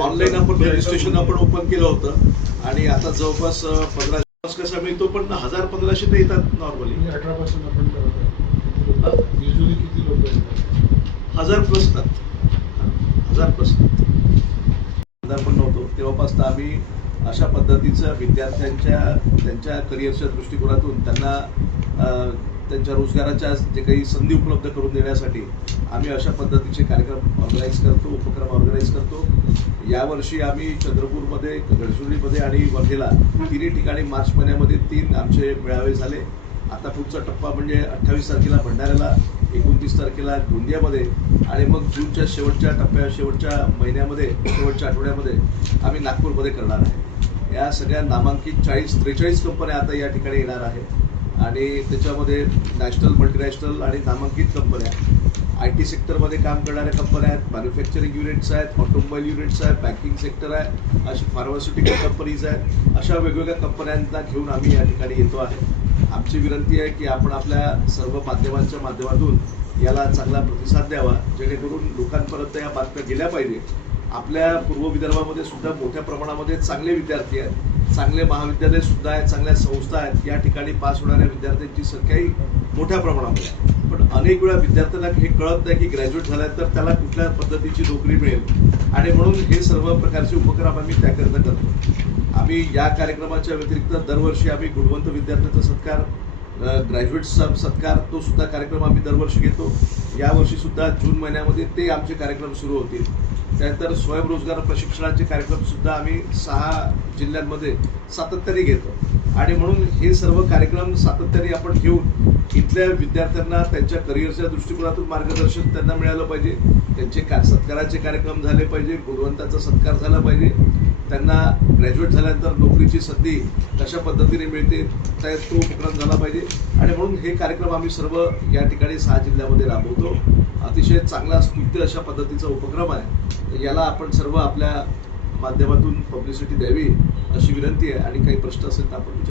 Online आपण registration आपण open केलं होतं. आणि आता जवळपास अं, पंधरा दिवस कसा मिळतो पण हजार पंधराशे तर येतात नॉर्मली अठरा पासून आपण युजली किती लोक हजार प्लस हजार प्लस हजार पण नव्हतो. तेव्हापासून आम्ही अशा पद्धतीचं विद्यार्थ्यांच्या त्यांच्या करिअरच्या दृष्टिकोनातून त्यांना त्यांच्या रोजगाराच्या जे काही संधी उपलब्ध करून देण्यासाठी आम्ही अशा पद्धतीचे कार्यक्रम ऑर्गनाईज करतो उपक्रम ऑर्गनाईज करतो. यावर्षी आम्ही चंद्रपूरमध्ये गडचिरोलीमध्ये आणि वर्धेला तिन्ही ठिकाणी मार्च महिन्यामध्ये तीन आमचे मेळावे झाले. आता पुढचा टप्पा म्हणजे अठ्ठावीस तारखेला भंडाऱ्याला एकोणतीस तारखेला गोंदियामध्ये आणि मग जूनच्या शेवटच्या टप्प्या शेवटच्या महिन्यामध्ये शेवटच्या आठवड्यामध्ये आम्ही नागपूरमध्ये करणार आहे. या सगळ्या नामांकित चाळीस त्रेचाळीस कंपन्या आता या ठिकाणी येणार आहे आणि त्याच्यामध्ये नॅशनल मल्टीनॅशनल आणि नामांकित कंपन्या आय टी सेक्टरमध्ये काम करणाऱ्या कंपन्या आहेत मॅन्युफॅक्चरिंग युनिट्स आहेत ऑटोमोबाईल युनिट्स आहेत बँकिंग सेक्टर आहे अशी फार्मास्युटिकल कंपनीज आहेत अशा वेगवेगळ्या कंपन्यांना घेऊन आम्ही या ठिकाणी येतो आहे. आमची विनंती आहे की आपण आपल्या सर्व माध्यमांच्या माध्यमातून याला चांगला प्रतिसाद द्यावा जेणेकरून लोकांपर्यंत या बातम्या गेल्या पाहिजे. आपल्या पूर्व विदर्भामध्ये सुद्धा मोठ्या प्रमाणामध्ये चांगले विद्यार्थी आहेत. चांगले महाविद्यालय सुद्धा आहेत चांगल्या संस्था आहेत या ठिकाणी पास होणाऱ्या विद्यार्थ्यांची संख्याही मोठ्या प्रमाणामध्ये आहे. पण अनेक वेळा विद्यार्थ्यांना हे कळत नाही की ग्रॅज्युएट झाल्यानंतर त्याला कुठल्या पद्धतीची नोकरी मिळेल. आणि म्हणून हे सर्व प्रकारचे उपक्रम आम्ही त्याकरिता करतो. आम्ही या कार्यक्रमाच्या व्यतिरिक्त दरवर्षी आम्ही गुणवंत विद्यार्थ्यांचा सत्कार ग्रॅज्युएट सत्कार तो सुद्धा कार्यक्रम आम्ही दरवर्षी घेतो. यावर्षी सुद्धा जून महिन्यामध्ये ते आमचे कार्यक्रम सुरू होतील. त्यानंतर स्वयंरोजगार प्रशिक्षणाचे कार्यक्रम सुद्धा आम्ही सहा जिल्ह्यांमध्ये सातत्याने घेतो. आणि म्हणून हे सर्व कार्यक्रम सातत्याने आपण घेऊन इथल्या विद्यार्थ्यांना त्यांच्या करिअरच्या दृष्टिकोनातून मार्गदर्शन त्यांना मिळालं पाहिजे. त्यांचे का सत्काराचे कार्यक्रम झाले पाहिजे. गुणवंताचा सत्कार झाला पाहिजे. त्यांना ग्रॅज्युएट झाल्यानंतर नोकरीची संधी कशा पद्धतीने मिळते त्या तो उपक्रम झाला पाहिजे. आणि म्हणून हे कार्यक्रम आम्ही सर्व या ठिकाणी सहा जिल्ह्यामध्ये राबवतो. अतिशय चांगला स्तुत्य अशा पद्धतीचा उपक्रम आहे. याला आपण सर्व आपल्या माध्यमातून पब्लिसिटी द्यावी अशी विनंती आहे. आणि काही प्रश्न असेल तर आपण